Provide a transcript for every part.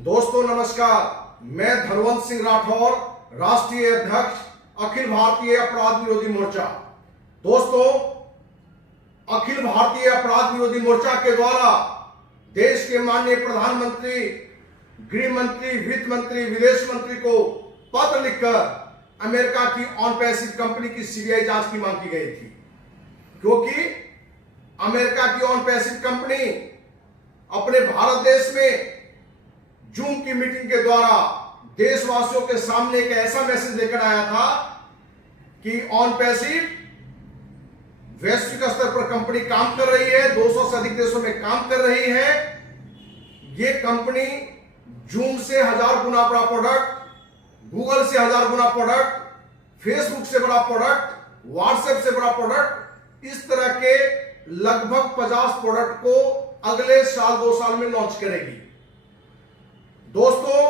दोस्तों नमस्कार, मैं धनवंत सिंह राठौर, राष्ट्रीय अध्यक्ष अखिल भारतीय अपराध विरोधी मोर्चा। दोस्तों, अखिल भारतीय अपराध विरोधी मोर्चा के द्वारा देश के माननीय प्रधानमंत्री, गृह मंत्री, वित्त मंत्री, विदेश मंत्री को पत्र लिखकर अमेरिका की ऑन पैसिव कंपनी की सीबीआई जांच की मांग की गई थी, क्योंकि अमेरिका की ऑन पैसिव कंपनी अपने भारत देश में जूम की मीटिंग के द्वारा देशवासियों के सामने एक ऐसा मैसेज लेकर आया था कि ऑन पैसिव वैश्विक स्तर पर कंपनी काम कर रही है, 200 से अधिक देशों में काम कर रही है। ये कंपनी जूम से 1000 गुना बड़ा प्रोडक्ट, गूगल से 1000 गुना प्रोडक्ट, फेसबुक से बड़ा प्रोडक्ट, व्हाट्सएप से बड़ा प्रोडक्ट, इस तरह के लगभग 50 प्रोडक्ट को अगले साल 2 साल में लॉन्च करेगी। दोस्तों,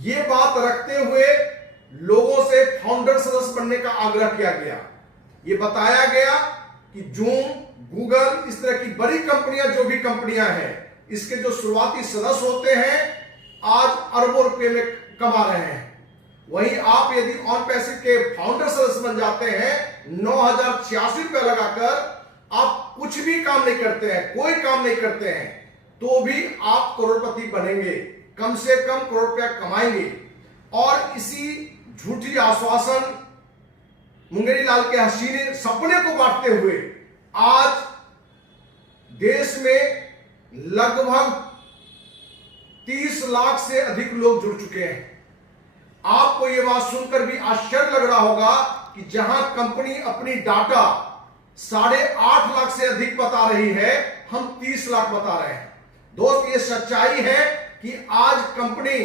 ये बात रखते हुए लोगों से फाउंडर सदस्य बनने का आग्रह किया गया। ये बताया गया कि जूम, गूगल, इस तरह की बड़ी कंपनियां, जो भी कंपनियां हैं, इसके जो शुरुआती सदस्य होते हैं आज अरबों रुपए में कमा रहे हैं। वहीं आप यदि ऑन पैसिव के फाउंडर सदस्य बन जाते हैं, 9086 रुपए लगाकर आप कुछ भी काम नहीं करते हैं, कोई काम नहीं करते हैं, तो भी आप करोड़पति बनेंगे, कम से कम करोड़ रुपया कमाएंगे। और इसी झूठी आश्वासन, मुंगेरी लाल के हसीने सपने को बांटते हुए आज देश में लगभग 30 लाख से अधिक लोग जुड़ चुके हैं। आपको यह बात सुनकर भी आश्चर्य लग रहा होगा कि जहां कंपनी अपनी डाटा 8.5 लाख से अधिक बता रही है, हम 30 लाख बता रहे हैं। दोस्त, ये सच्चाई है कि आज कंपनी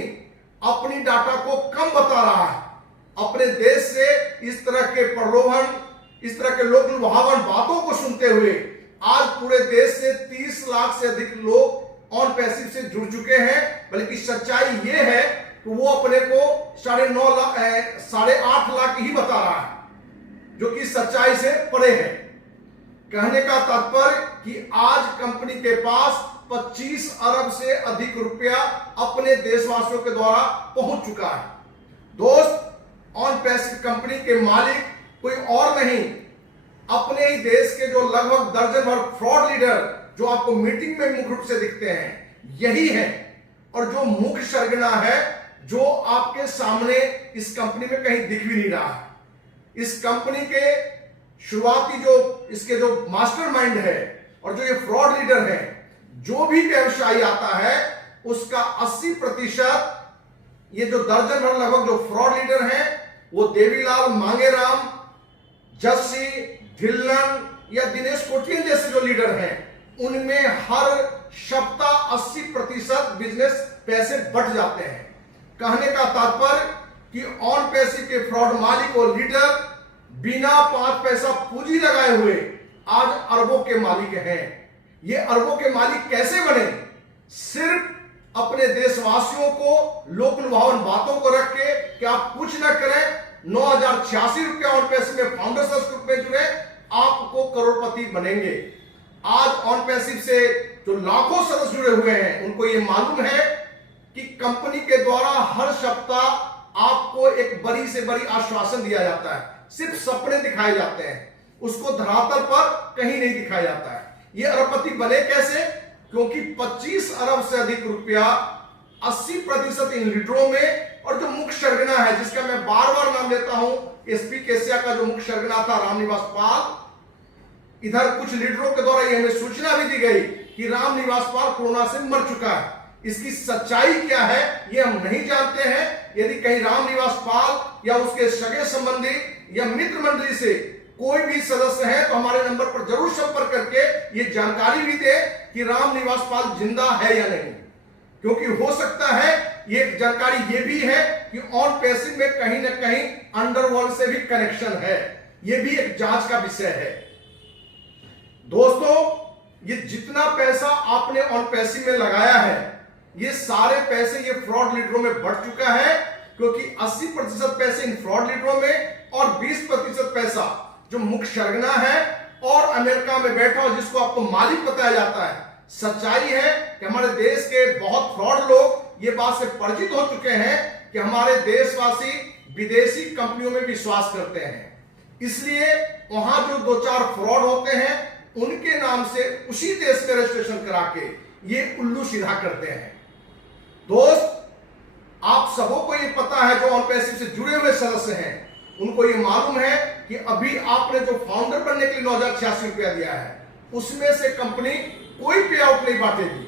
अपनी डाटा को कम बता रहा है। अपने देश से इस तरह के प्रलोभन, इस तरह के लोक लुभावन बातों को सुनते हुए आज पूरे देश से 30 लाख से अधिक लोग ऑन पैसिव से जुड़ चुके हैं। बल्कि सच्चाई ये है कि वो अपने को 8.5 लाख ही बता रहा है, जो कि सच्चाई से परे है। कहने का तात्पर्य कि आज कंपनी के पास 25 अरब से अधिक रुपया अपने देशवासियों के द्वारा पहुंच चुका है। दोस्त, ऑन पैसिव कंपनी के मालिक कोई और नहीं, अपने ही देश के जो लगभग दर्जन भर फ्रॉड लीडर जो आपको मीटिंग में मुख्य रूप से दिखते हैं, यही है। और जो मुख्य सरगना है, जो आपके सामने इस कंपनी में कहीं दिख भी नहीं रहा है। इस कंपनी के शुरुआती जो इसके जो मास्टरमाइंड है और जो ये फ्रॉड लीडर है, जो भी व्यवसायी आता है उसका 80% ये जो दर्जन भर लगभग जो फ्रॉड लीडर हैं, वो देवीलाल, मांगेराम, जस्सी, ढिल्लन या दिनेश कोटियन जैसे जो लीडर हैं, उनमें हर सप्ताह 80% बिजनेस पैसे बढ़ जाते हैं। कहने का तात्पर्य कि ऑन पैसिव के फ्रॉड मालिक और लीडर बिना 5 पैसा पूंजी लगाए हुए आज अरबों के मालिक हैं। ये अरबों के मालिक कैसे बने? सिर्फ अपने देशवासियों को लोक लुभावन बातों को रख के कि आप कुछ न करें, 9086 रुपया ऑन पैसिव में फाउंडर सदस्य रूप में जुड़े, आपको करोड़पति बनेंगे। आज ऑन पैसिव से जो लाखों सदस्य जुड़े हुए हैं, उनको ये मालूम है कि कंपनी के द्वारा हर सप्ताह आपको एक बड़ी से बड़ी आश्वासन दिया जाता है। सिर्फ सपने दिखाए जाते हैं, उसको धरातल पर कहीं नहीं दिखाया जाता है। ये अरबपति बने कैसे? क्योंकि 25 अरब से अधिक रुपया 80% इन लीडरों में, और जो मुख्य सरगना है, जिसका मैं बार बार नाम लेता हूं, एसपी केसिया का जो मुख्य सरगना था रामनिवास पाल, इधर कुछ लीडरों के द्वारा ये हमें सूचना भी दी गई कि रामनिवास पाल कोरोना से मर चुका है। इसकी सच्चाई क्या है ये हम नहीं जानते हैं। यदि कहीं रामनिवास पाल या उसके सगे संबंधी या मित्र मंडली से कोई भी सदस्य है, तो हमारे नंबर पर जरूर संपर्क करके ये जानकारी भी दे कि रामनिवास पाल जिंदा है या नहीं। क्योंकि हो सकता है ये जानकारी ये भी है कि ऑन पैसिव में कहीं ना कहीं अंडरवर्ल्ड से भी कनेक्शन है। ये भी एक जांच का विषय है। दोस्तों, ये जितना पैसा आपने ऑन पैसिव में लगाया है, ये सारे पैसे ये फ्रॉड लीडरों में बढ़ चुका है। क्योंकि 80% पैसे इन फ्रॉड लीडरों में और 20% पैसा जो मुख्य सरगना है और अमेरिका में बैठा हो, जिसको आपको मालिक बताया जाता है, सच्चाई है कि हमारे देश के बहुत फ्रॉड लोग ये बात से परिचित हो चुके हैं कि हमारे देशवासी विदेशी कंपनियों में विश्वास करते हैं, इसलिए वहां जो दो चार फ्रॉड होते हैं उनके नाम से उसी देश में रजिस्ट्रेशन करा के ये उल्लू सीधा करते हैं। दोस्त, आप सबों को ये पता है, जो ऑन पैसिव से जुड़े हुए सदस्य हैं उनको ये मालूम है कि अभी आपने जो फाउंडर बनने के लिए 9,086 रुपया दिया है, उसमें से कंपनी कोई पे आउट नहीं बांटेगी।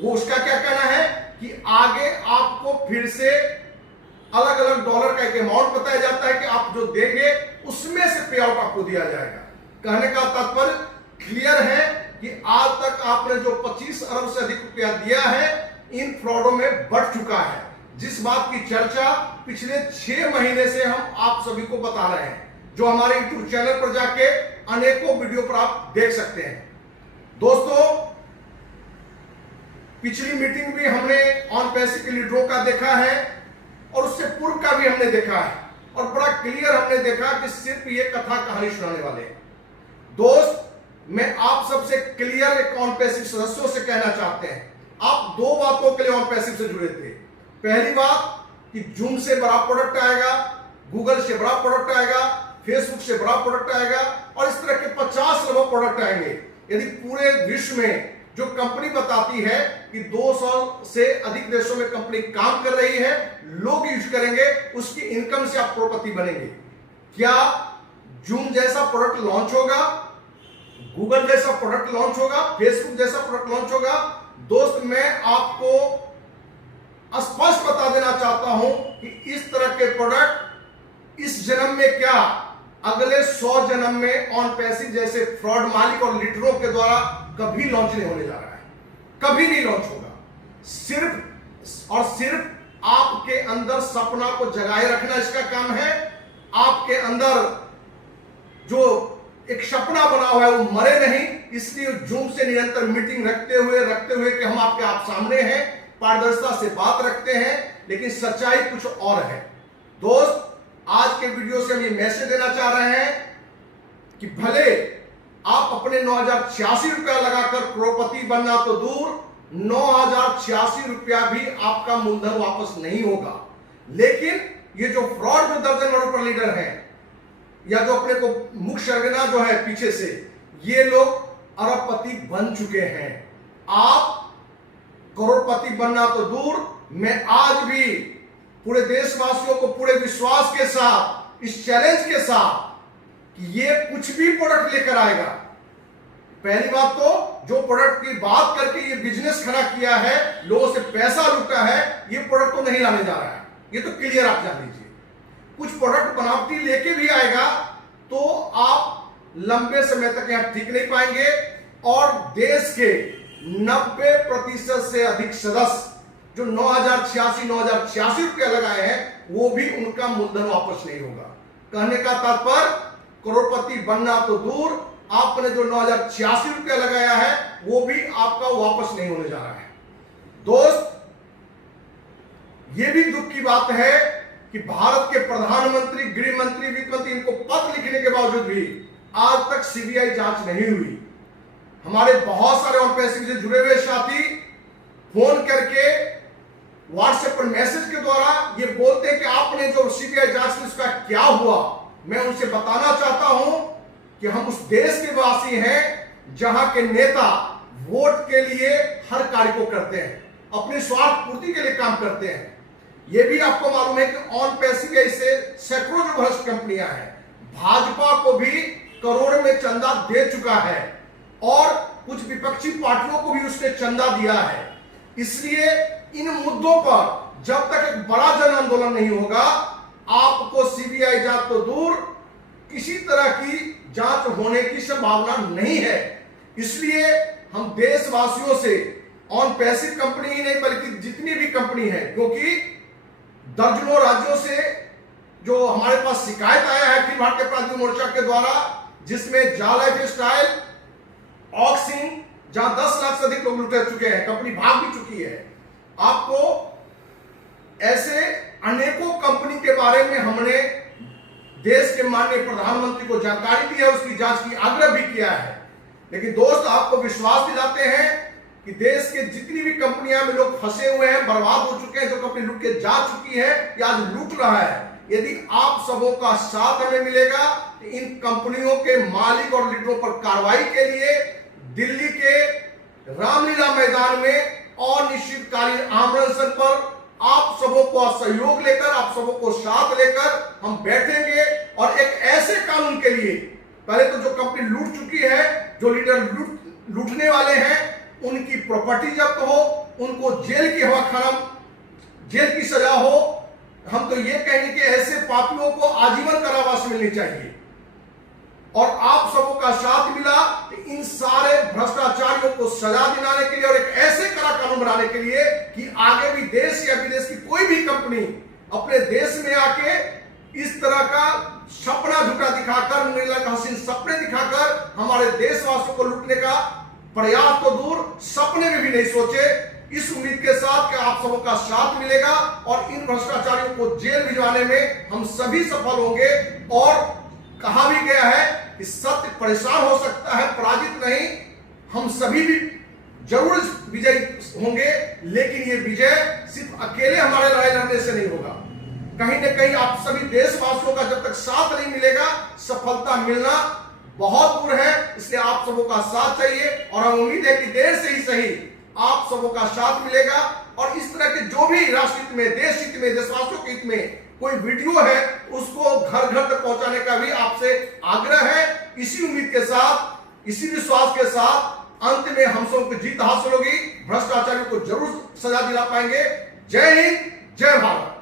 वो उसका क्या कहना है कि आगे आपको फिर से अलग अलग डॉलर का एक अमाउंट बताया जाता है कि आप जो देंगे उसमें से पे आउट आपको दिया जाएगा। कहने का तात्पर्य क्लियर है कि आज तक आपने जो 25 अरब से अधिक रुपया दिया है इन फ्रॉडों में बढ़ चुका है, जिस बात की चर्चा पिछले 6 महीने से हम आप सभी को बता रहे हैं, जो हमारे यूट्यूब चैनल पर जाके अनेकों वीडियो पर आप देख सकते हैं। दोस्तों, पिछली मीटिंग भी हमने ऑन पैसिव के लीडरों का देखा है और उससे पूर्व का भी हमने देखा है, और बड़ा क्लियर हमने देखा कि सिर्फ ये कथा कहानी सुनाने वाले हैं। दोस्त, मैं आप सबसे क्लियर एक ऑन पैसिव सदस्यों से कहना चाहते हैं, आप दो बातों के लिए ऑन पैसिव से जुड़े थे। पहली बात कि जूम से बड़ा प्रोडक्ट आएगा, गूगल से बड़ा प्रोडक्ट आएगा, फेसबुक से बड़ा प्रोडक्ट आएगा, और इस तरह के 50 लगभग प्रोडक्ट आएंगे। यदि पूरे विश्व में जो कंपनी बताती है कि 200 से अधिक देशों में कंपनी काम कर रही है, लोग यूज करेंगे, उसकी इनकम से आप करोड़पति बनेंगे। क्या जूम जैसा प्रोडक्ट लॉन्च होगा, गूगल जैसा प्रोडक्ट लॉन्च होगा, फेसबुक जैसा प्रोडक्ट लॉन्च होगा? दोस्त, मैं आपको स्पष्ट बता देना चाहता हूं कि इस तरह के प्रोडक्ट इस जन्म में क्या, अगले 100 जन्म में ऑन पैसिव जैसे फ्रॉड मालिक और लीडरों के द्वारा कभी लॉन्च नहीं होने जा रहा है, कभी नहीं लॉन्च होगा। सिर्फ और सिर्फ आपके अंदर सपना को जगाए रखना इसका काम है। आपके अंदर जो एक सपना बना हुआ है वो मरे नहीं, इसलिए जूम से निरंतर मीटिंग रखते हुए कि हम आपके आप सामने हैं, पारदर्शिता से बात रखते हैं, लेकिन सच्चाई कुछ और है। दोस्त, आज के वीडियो से हम ये मैसेज देना चाह रहे हैं कि भले आप अपने 9,086 रुपया लगाकर करोड़पति बनना तो दूर, 9,086 रुपया भी आपका मूलधन वापस नहीं होगा। लेकिन ये जो फ्रॉड जो दर्जनों पर लीडर हैं, या जो अपने को मुख्य सरगना जो है पीछे से, ये लोग अरबपति बन चुके हैं। आप करोड़पति बनना तो दूर, मैं आज भी पूरे देशवासियों को पूरे विश्वास के साथ, इस चैलेंज के साथ कि ये कुछ भी प्रोडक्ट लेकर आएगा। पहली बात तो जो प्रोडक्ट की बात करके ये बिजनेस खड़ा किया है, लोगों से पैसा लूटा है, ये प्रोडक्ट तो नहीं लाने जा रहा है, ये तो क्लियर आप जान लीजिए। कुछ प्रोडक्ट बनावटी लेके भी आएगा तो आप लंबे समय तक यहां टिक नहीं पाएंगे, और देश के 90% से अधिक सदस्य जो 9,086 रुपया लगाए हैं, वो भी उनका मूलधन वापस नहीं होगा। कहने का तात्पर्य, करोड़पति बनना तो दूर, आपने जो 9,086 रुपया लगाया है वो भी आपका वापस नहीं होने जा रहा है। दोस्त, ये भी दुख की बात है कि भारत के प्रधानमंत्री, गृह मंत्री, वित्त मंत्री, इनको पत्र लिखने के बावजूद भी आज तक सीबीआई जांच नहीं हुई। हमारे बहुत सारे ऑन पैसिव से जुड़े हुए साथी फोन करके, व्हाट्सएप पर मैसेज के द्वारा ये बोलते हैं कि आपने जो सीबीआई जांच की उसका क्या हुआ। मैं उनसे बताना चाहता हूं कि हम उस देश के वासी हैं जहां के नेता वोट के लिए हर कार्य को करते हैं, अपनी स्वार्थ पूर्ति के लिए काम करते हैं। यह भी आपको मालूम है कि ऑन पैसिव ऐसे सैकड़ों जो भ्रष्ट कंपनियां हैं, भाजपा को भी करोड़ में चंदा दे चुका है और कुछ विपक्षी पार्टियों को भी उसने चंदा दिया है। इसलिए इन मुद्दों पर जब तक एक बड़ा जन आंदोलन नहीं होगा, आपको सीबीआई जांच तो दूर, किसी तरह की जांच होने की संभावना नहीं है। इसलिए हम देशवासियों से ऑन पैसिव कंपनी ही नहीं बल्कि जितनी भी कंपनी है, क्योंकि दर्जनों राज्यों से जो हमारे पास शिकायत आया है अखिल भारतीय अपराधी मोर्चा के द्वारा, जिसमें जा लाइफ स्टाइल, ऑक्सिन, जहां 10 लाख से अधिक लोग लुटे चुके हैं, कंपनी भाग भी चुकी है। आपको ऐसे अनेकों कंपनी के बारे में हमने देश के माननीय प्रधानमंत्री को जानकारी दी है, उसकी जांच की आग्रह भी किया है। लेकिन दोस्त, आपको विश्वास दिलाते हैं कि देश के जितनी भी कंपनियां में लोग फंसे हुए हैं, बर्बाद हो चुके हैं, जो कंपनी लूट के जा चुकी है या आज लूट रहा है, यदि आप सबों का साथ हमें मिलेगा तो इन कंपनियों के मालिक और लीडरों पर कार्रवाई के लिए दिल्ली के रामलीला मैदान में अनिश्चितकालीन आमरण अनशन पर आप सबों को सहयोग लेकर, आप सबों को साथ लेकर हम बैठेंगे और एक ऐसे कानून के लिए, पहले तो जो कंपनी लूट चुकी है, जो लीडर लूटने वाले हैं, उनकी प्रॉपर्टी जब्त हो, उनको जेल की हवा खाना, जेल की सजा हो। हम तो ये कहेंगे कि ऐसे पापियों को आजीवन कारावास मिलनी चाहिए। और आप सबों का साथ मिला कि इन सारे भ्रष्टाचारियों को सजा दिलाने के लिए और एक ऐसे कड़ा कानून बनाने के लिए कि आगे भी देश या विदेश की कोई भी कंपनी अपने देश में आके इस तरह का सपना झूठा दिखाकर, नीला हसीन सपने दिखाकर हमारे देशवासियों को लूटने का प्रयास तो दूर, सपने में भी नहीं सोचे। इस उम्मीद के साथ कि आप सबों का साथ मिलेगा और इन भ्रष्टाचारियों को जेल भिजवाने में हम सभी सफल होंगे। और कहा भी गया है कि सत्य परेशान हो सकता है, पराजित नहीं। हम सभी भी जरूर विजयी होंगे, लेकिन ये विजय सिर्फ अकेले हमारे लड़ाई लड़ने से नहीं होगा। कहीं ना कहीं आप सभी देशवासियों का जब तक साथ नहीं मिलेगा, सफलता मिलना बहुत दूर है। इसलिए आप सबों का साथ चाहिए और हम उम्मीद है कि देर से ही सही आप सबों का साथ मिलेगा। और इस तरह के जो भी राष्ट्र हित में, देश हित में, देशवासियों के हित में कोई वीडियो है, उसको घर घर तक पहुंचाने का भी आपसे आग्रह है। इसी उम्मीद के साथ, इसी विश्वास के साथ अंत में हम सबों की जीत हासिल होगी, भ्रष्टाचारियों को जरूर सजा दिला पाएंगे। जय हिंद, जय भारत।